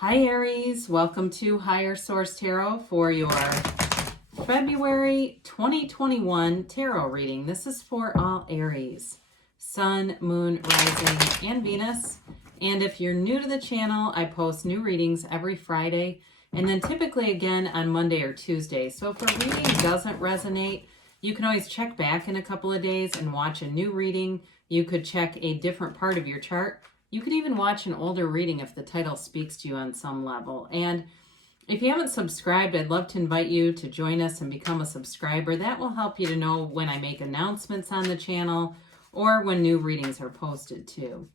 Hi Aries, welcome to Higher Source Tarot for your February 2021 tarot reading. This is for all Aries, Sun, Moon, Rising, and Venus. And if you're new to the channel, I post new readings every Friday and then typically again on Monday or Tuesday. So if a reading doesn't resonate, you can always check back in a couple of days and watch a new reading. You could check a different part of your chart. You could even watch an older reading if the title speaks to you on some level. And if you haven't subscribed, I'd love to invite you to join us and become a subscriber. That will help you to know when I make announcements on the channel or when new readings are posted too.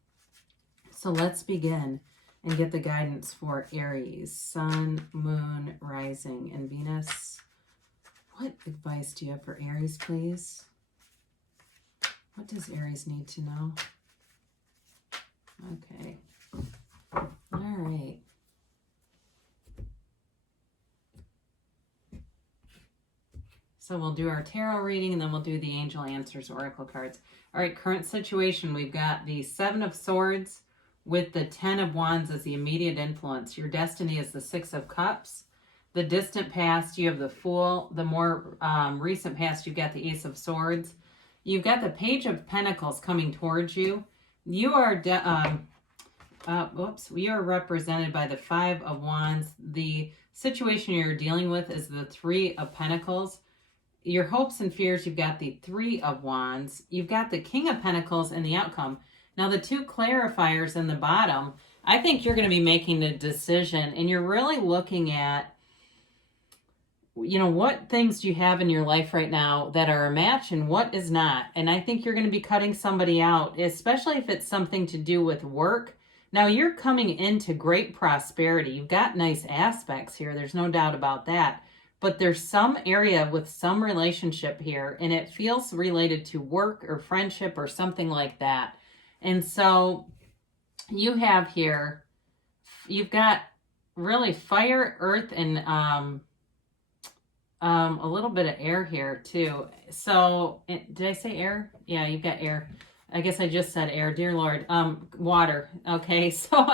So let's begin and get the guidance for Aries, Sun, Moon, Rising, and Venus. What advice do you have for Aries, please? What does Aries need to know? Okay. All right. So we'll do our tarot reading and then we'll do the Angel Answers Oracle cards. All right, current situation. We've got the Seven of Swords with the Ten of Wands as the immediate influence. Your destiny is the Six of Cups. The distant past, you have the Fool. The more recent past, you've got the Ace of Swords. You've got the Page of Pentacles coming towards you. You are, we are represented by the Five of Wands. The situation you're dealing with is the Three of Pentacles. Your hopes and fears, you've got the Three of Wands. You've got the King of Pentacles and the outcome. Now, the two clarifiers in the bottom, I think you're going to be making a decision, and you're really looking at, what things do you have in your life right now that are a match and what is not? And I think you're going to be cutting somebody out, especially if it's something to do with work. Now, you're coming into great prosperity. You've got nice aspects here. There's no doubt about that. But there's some area with some relationship here, and it feels related to work or friendship or something like that. And so you have here, you've got really fire, earth, and a little bit of air here too. So did I say air? Yeah, you've got air. I guess I just said air. Dear Lord. Water. Okay. So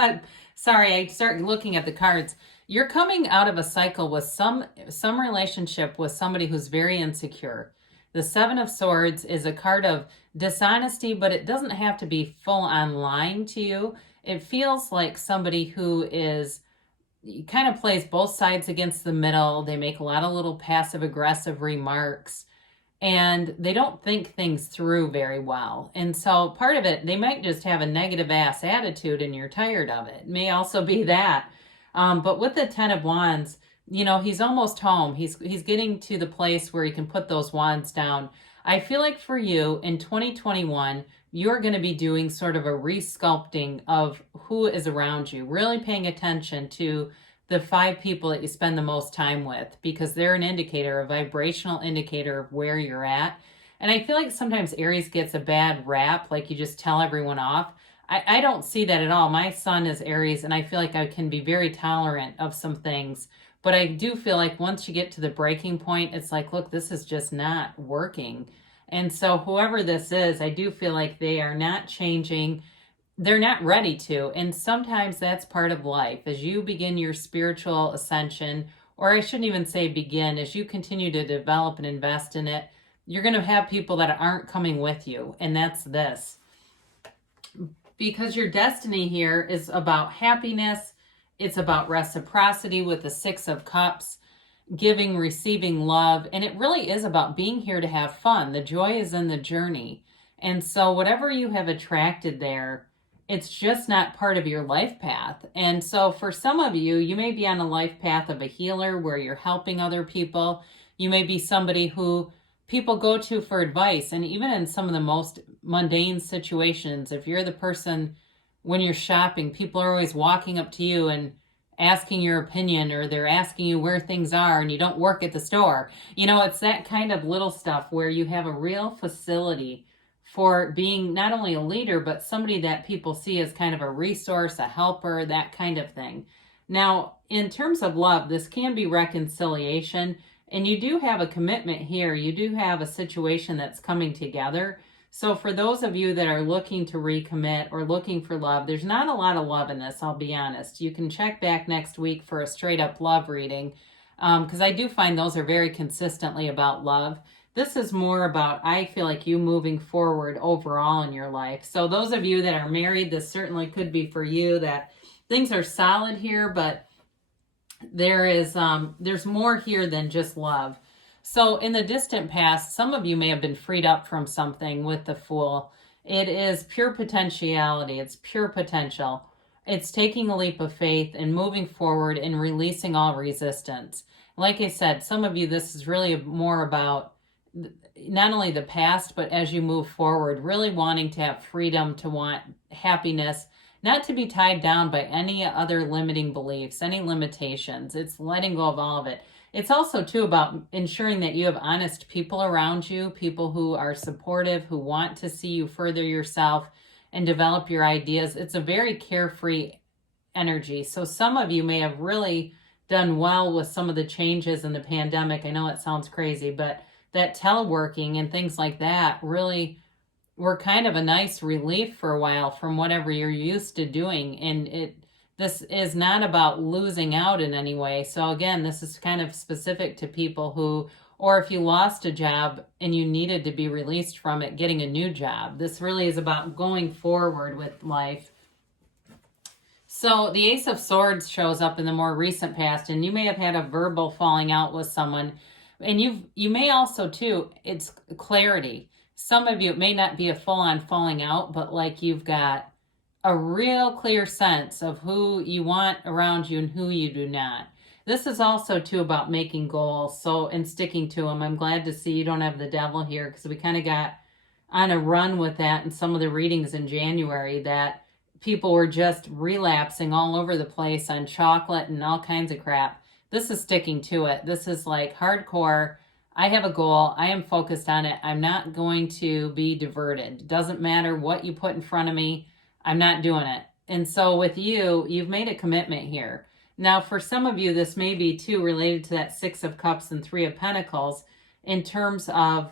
sorry, I started looking at the cards. You're coming out of a cycle with some relationship with somebody who's very insecure. The Seven of Swords is a card of dishonesty, but it doesn't have to be full on lying to you. It feels like somebody who is kind of plays both sides against the middle. They make a lot of little passive aggressive remarks and they don't think things through very well. And so part of it, they might just have a negative ass attitude and you're tired of it. It may also be that. But with the Ten of Wands, he's almost home. He's getting to the place where he can put those wands down. I feel like for you in 2021, you're going to be doing sort of a resculpting of who is around you, really paying attention to the 5 people that you spend the most time with, because they're an indicator, a vibrational indicator of where you're at. And I feel like sometimes Aries gets a bad rap, like you just tell everyone off. I don't see that at all. My sun is Aries, and I feel like I can be very tolerant of some things. But I do feel like once you get to the breaking point, it's like, look, this is just not working. And so whoever this is, I do feel like they are not changing. They're not ready to. And sometimes that's part of life. As you begin your spiritual ascension, or I shouldn't even say begin, as you continue to develop and invest in it, you're going to have people that aren't coming with you. And that's this. Because your destiny here is about happiness. It's about reciprocity with the Six of Cups, giving, receiving love. And it really is about being here to have fun. The joy is in the journey. And so whatever you have attracted there, it's just not part of your life path. And so for some of you, you may be on a life path of a healer where you're helping other people. You may be somebody who people go to for advice. And even in some of the most mundane situations, if you're the person when you're shopping, people are always walking up to you and asking your opinion, or they're asking you where things are and you don't work at the store. It's that kind of little stuff where you have a real facility for being not only a leader, but somebody that people see as kind of a resource, a helper, that kind of thing. Now, in terms of love, this can be reconciliation, and you do have a commitment here. You do have a situation that's coming together. So for those of you that are looking to recommit or looking for love, there's not a lot of love in this, I'll be honest. You can check back next week for a straight up love reading, because I do find those are very consistently about love. This is more about, I feel like, you moving forward overall in your life. So those of you that are married, this certainly could be for you, that things are solid here, but there's more here than just love. So in the distant past, some of you may have been freed up from something with the Fool. It is pure potentiality. It's pure potential. It's taking a leap of faith and moving forward and releasing all resistance. Like I said, some of you, this is really more about not only the past, but as you move forward, really wanting to have freedom, to want happiness, not to be tied down by any other limiting beliefs, any limitations. It's letting go of all of it. It's also, too, about ensuring that you have honest people around you, people who are supportive, who want to see you further yourself and develop your ideas. It's a very carefree energy. So some of you may have really done well with some of the changes in the pandemic. I know it sounds crazy, but that teleworking and things like that really were kind of a nice relief for a while from whatever you're used to doing. And this is not about losing out in any way. So again, this is kind of specific to people who, or if you lost a job and you needed to be released from it, getting a new job. This really is about going forward with life. So the Ace of Swords shows up in the more recent past, and you may have had a verbal falling out with someone. And you may also, too, it's clarity. Some of you, it may not be a full-on falling out, but like you've got a real clear sense of who you want around you and who you do not. This is also, too, about making goals and sticking to them. I'm glad to see you don't have the Devil here, because we kind of got on a run with that in some of the readings in January, that people were just relapsing all over the place on chocolate and all kinds of crap. This is sticking to it. This is like hardcore. I have a goal. I am focused on it. I'm not going to be diverted. It doesn't matter what you put in front of me. I'm not doing it. And so with you, you've made a commitment here. Now, for some of you, this may be, too, related to that Six of Cups and Three of Pentacles in terms of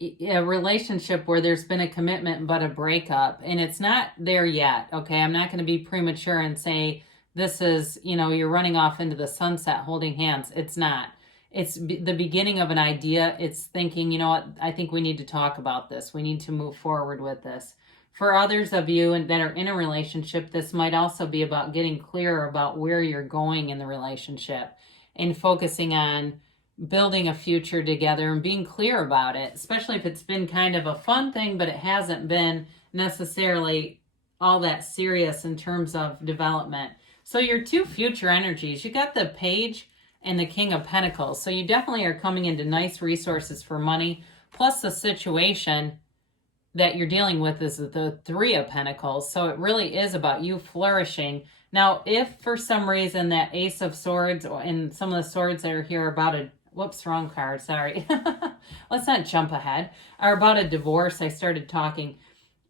a relationship where there's been a commitment but a breakup. And it's not there yet, okay? I'm not going to be premature and say this is, you're running off into the sunset holding hands. It's not. It's the beginning of an idea. It's thinking, you know what, I think we need to talk about this. We need to move forward with this. For others of you that are in a relationship, this might also be about getting clearer about where you're going in the relationship and focusing on building a future together and being clear about it, especially if it's been kind of a fun thing, but it hasn't been necessarily all that serious in terms of development. So your two future energies, you got the Page and the King of Pentacles. So you definitely are coming into nice resources for money. Plus the situation that you're dealing with is the Three of Pentacles. So it really is about you flourishing. Now, if for some reason that Ace of Swords and some of the swords that are here are about wrong card, sorry. Let's not jump ahead. Are about a divorce. I started talking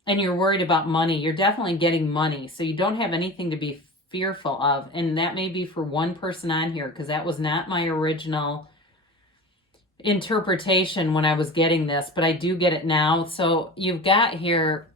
and you're worried about money. You're definitely getting money. So you don't have anything to be fearful of, and that may be for one person on here, because that was not my original interpretation when I was getting this, but I do get it now. So you've got here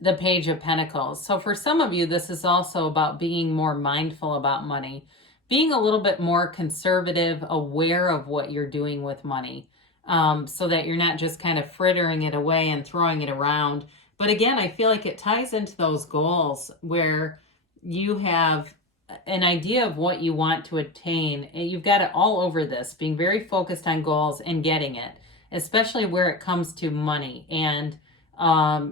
the Page of Pentacles. So for some of you, this is also about being more mindful about money, being a little bit more conservative, aware of what you're doing with money, so that you're not just kind of frittering it away and throwing it around. But again, I feel like it ties into those goals where you have an idea of what you want to attain. And you've got it all over this, being very focused on goals and getting it, especially where it comes to money and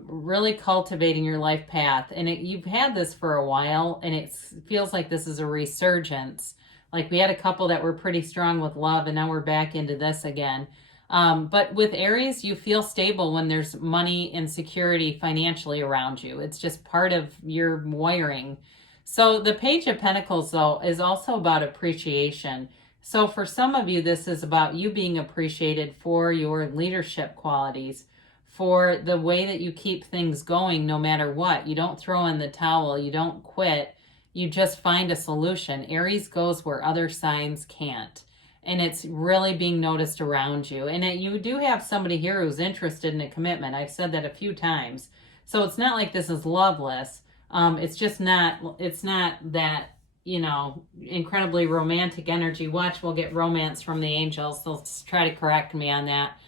really cultivating your life path. And you've had this for a while, and it feels like this is a resurgence. Like we had a couple that were pretty strong with love, and now we're back into this again. But with Aries, you feel stable when there's money and security financially around you. It's just part of your wiring. So the Page of Pentacles, though, is also about appreciation. So for some of you, this is about you being appreciated for your leadership qualities, for the way that you keep things going no matter what. You don't throw in the towel. You don't quit. You just find a solution. Aries goes where other signs can't. and it's really being noticed around you. And you do have somebody here who's interested in a commitment. I've said that a few times. So it's not like this is loveless. It's just not, it's not that, you know, incredibly romantic energy. Watch, we'll get romance from the angels. They'll try to correct me on that.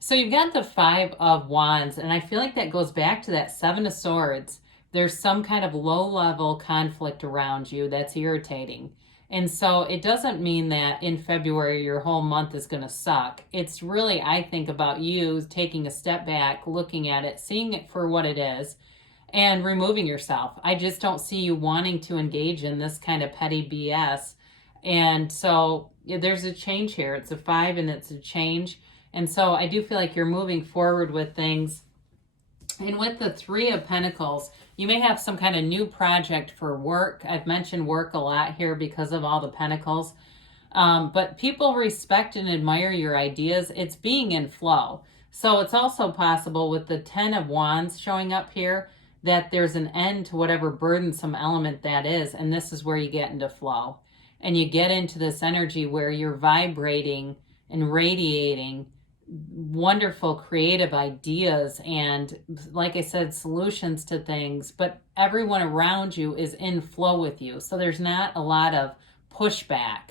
So you've got the Five of Wands, and I feel like that goes back to that Seven of Swords. There's some kind of low-level conflict around you that's irritating. And so it doesn't mean that in February your whole month is going to suck. It's really, I think, about you taking a step back, looking at it, seeing it for what it is, and removing yourself. I just don't see you wanting to engage in this kind of petty BS. And so yeah, there's a change here. It's a 5 and it's a change. And so I do feel like you're moving forward with things. And with the Three of Pentacles, you may have some kind of new project for work. I've mentioned work a lot here because of all the pentacles. But people respect and admire your ideas. It's being in flow. So it's also possible with the 10 of Wands showing up here that there's an end to whatever burdensome element that is. And this is where you get into flow. And you get into this energy where you're vibrating and radiating wonderful creative ideas and, like I said, solutions to things, but everyone around you is in flow with you. So there's not a lot of pushback.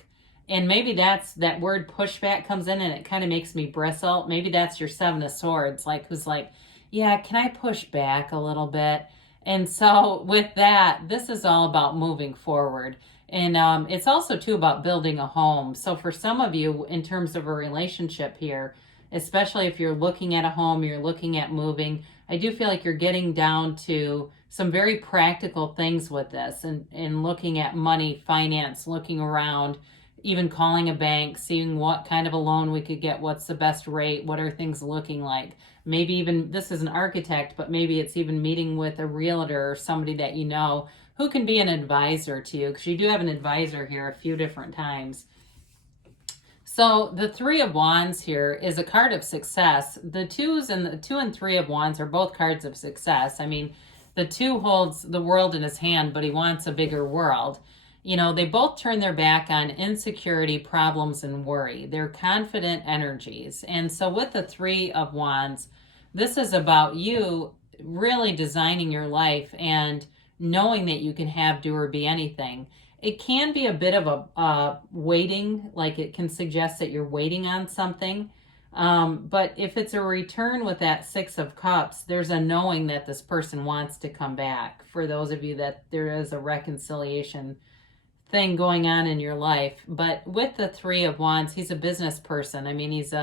And maybe that's that word pushback comes in and it kind of makes me bristle. Maybe that's your Seven of Swords, like who's like, yeah, can I push back a little bit? And so with that, this is all about moving forward. And it's also too about building a home. So for some of you, in terms of a relationship here, especially if you're looking at a home, you're looking at moving, I do feel like you're getting down to some very practical things with this and looking at money, finance, looking around, even calling a bank, seeing what kind of a loan we could get, what's the best rate, what are things looking like. Maybe even, this is an architect, but maybe it's even meeting with a realtor or somebody that you know who can be an advisor to you, because you do have an advisor here a few different times. So the Three of Wands here is a card of success. The Two and Three of Wands are both cards of success. I mean, the Two holds the world in his hand, but he wants a bigger world. You know, they both turn their back on insecurity, problems, and worry. They're confident energies. And so with the Three of Wands, this is about you really designing your life and knowing that you can have, do, or be anything. It can be a bit of a waiting, like it can suggest that you're waiting on something. But if it's a return with that Six of Cups, there's a knowing that this person wants to come back. For those of you that there is a reconciliation thing going on in your life. But with the Three of Wands, he's a business person. I mean, he's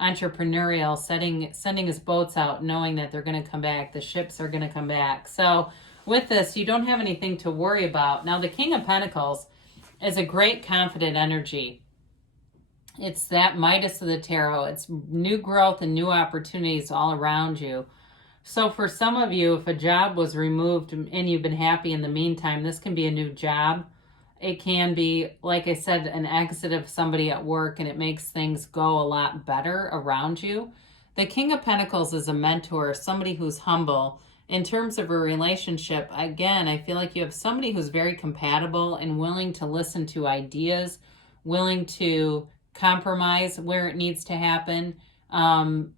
entrepreneurial, sending his boats out, knowing that they're going to come back. The ships are going to come back. So with this, you don't have anything to worry about. Now, the King of Pentacles is a great confident energy. It's that Midas of the Tarot. It's new growth and new opportunities all around you. So for some of you, if a job was removed and you've been happy in the meantime, this can be a new job. It can be, like I said, an exit of somebody at work, and it makes things go a lot better around you. The King of Pentacles is a mentor, somebody who's humble. In terms of a relationship, again, I feel like you have somebody who's very compatible and willing to listen to ideas, willing to compromise where it needs to happen, and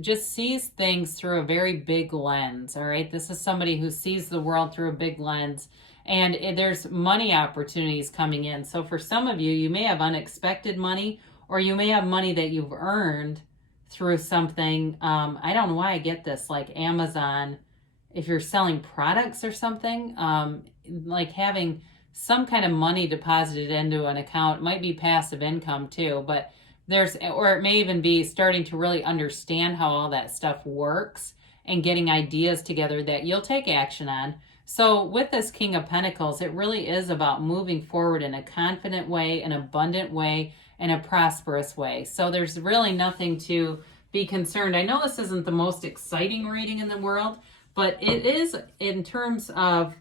just sees things through a very big lens, all right? This is somebody who sees the world through a big lens, and there's money opportunities coming in. So for some of you, you may have unexpected money, or you may have money that you've earned through something. I don't know why I get this, like Amazon. If you're selling products or something, like having some kind of money deposited into an account, might be passive income too, but or it may even be starting to really understand how all that stuff works and getting ideas together that you'll take action on. So with this King of Pentacles, it really is about moving forward in a confident way, an abundant way, and a prosperous way. So there's really nothing to be concerned. I know this isn't the most exciting reading in the world, but it is, in terms of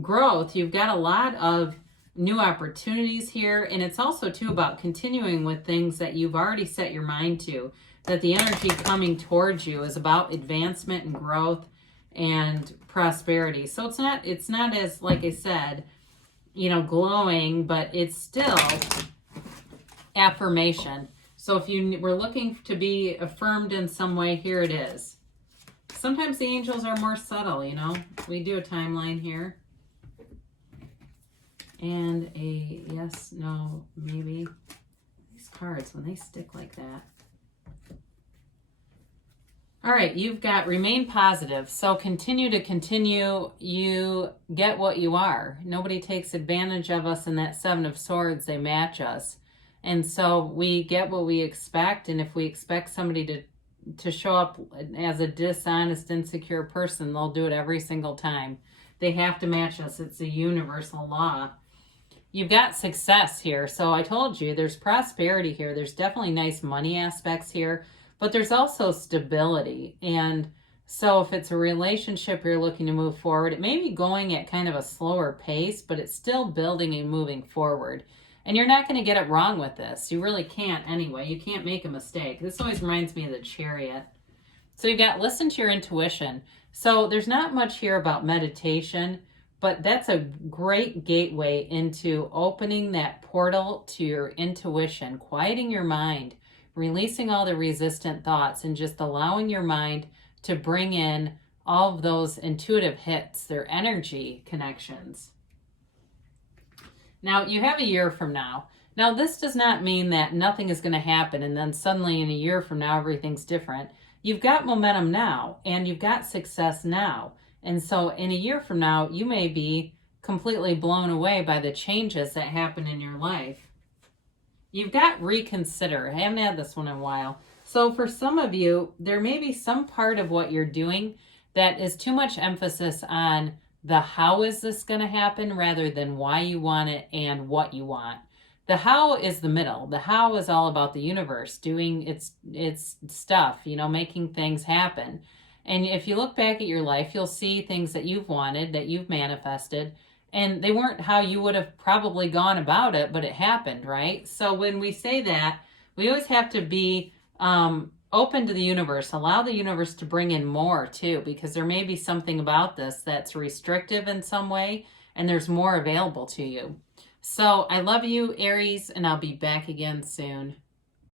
growth, you've got a lot of new opportunities here. And it's also, too, about continuing with things that you've already set your mind to, that the energy coming towards you is about advancement and growth and prosperity. So it's not as, like I said, you know, glowing, but it's still affirmation. So if you were looking to be affirmed in some way, here it is. Sometimes the angels are more subtle, you know. We do a timeline here. And a yes, no, maybe. These cards, when they stick like that. All right, you've got remain positive. So continue to continue. You get what you are. Nobody takes advantage of us in that Seven of Swords. They match us. And so we get what we expect. And if we expect somebody to show up as a dishonest, insecure person, they'll do it every single time. They have to match us. It's a universal law. You've got success here. So I told you there's prosperity here. There's definitely nice money aspects here. But there's also stability. And so if it's a relationship you're looking to move forward, it may be going at kind of a slower pace, but it's still building and moving forward. And you're not going to get it wrong with this. You really can't anyway. You can't make a mistake. This always reminds me of the Chariot. So you've got listen to your intuition. So there's not much here about meditation, but that's a great gateway into opening that portal to your intuition, quieting your mind, releasing all the resistant thoughts, and just allowing your mind to bring in all of those intuitive hits, their energy connections. Now, you have a year from now. Now, this does not mean that nothing is going to happen and then suddenly in a year from now, everything's different. You've got momentum now and you've got success now. And so in a year from now, you may be completely blown away by the changes that happen in your life. You've got reconsider. I haven't had this one in a while. So for some of you, there may be some part of what you're doing that is too much emphasis on the how is this going to happen rather than why you want it and what you want. The how is the middle. The how is all about the universe doing its stuff, you know, making things happen. And if you look back at your life, you'll see things that you've wanted, that you've manifested, and they weren't how you would have probably gone about it, but it happened, right? So when we say that, we always have to be open to the universe. Allow the universe to bring in more too, because there may be something about this that's restrictive in some way, and there's more available to you. So I love you, Aries, and I'll be back again soon.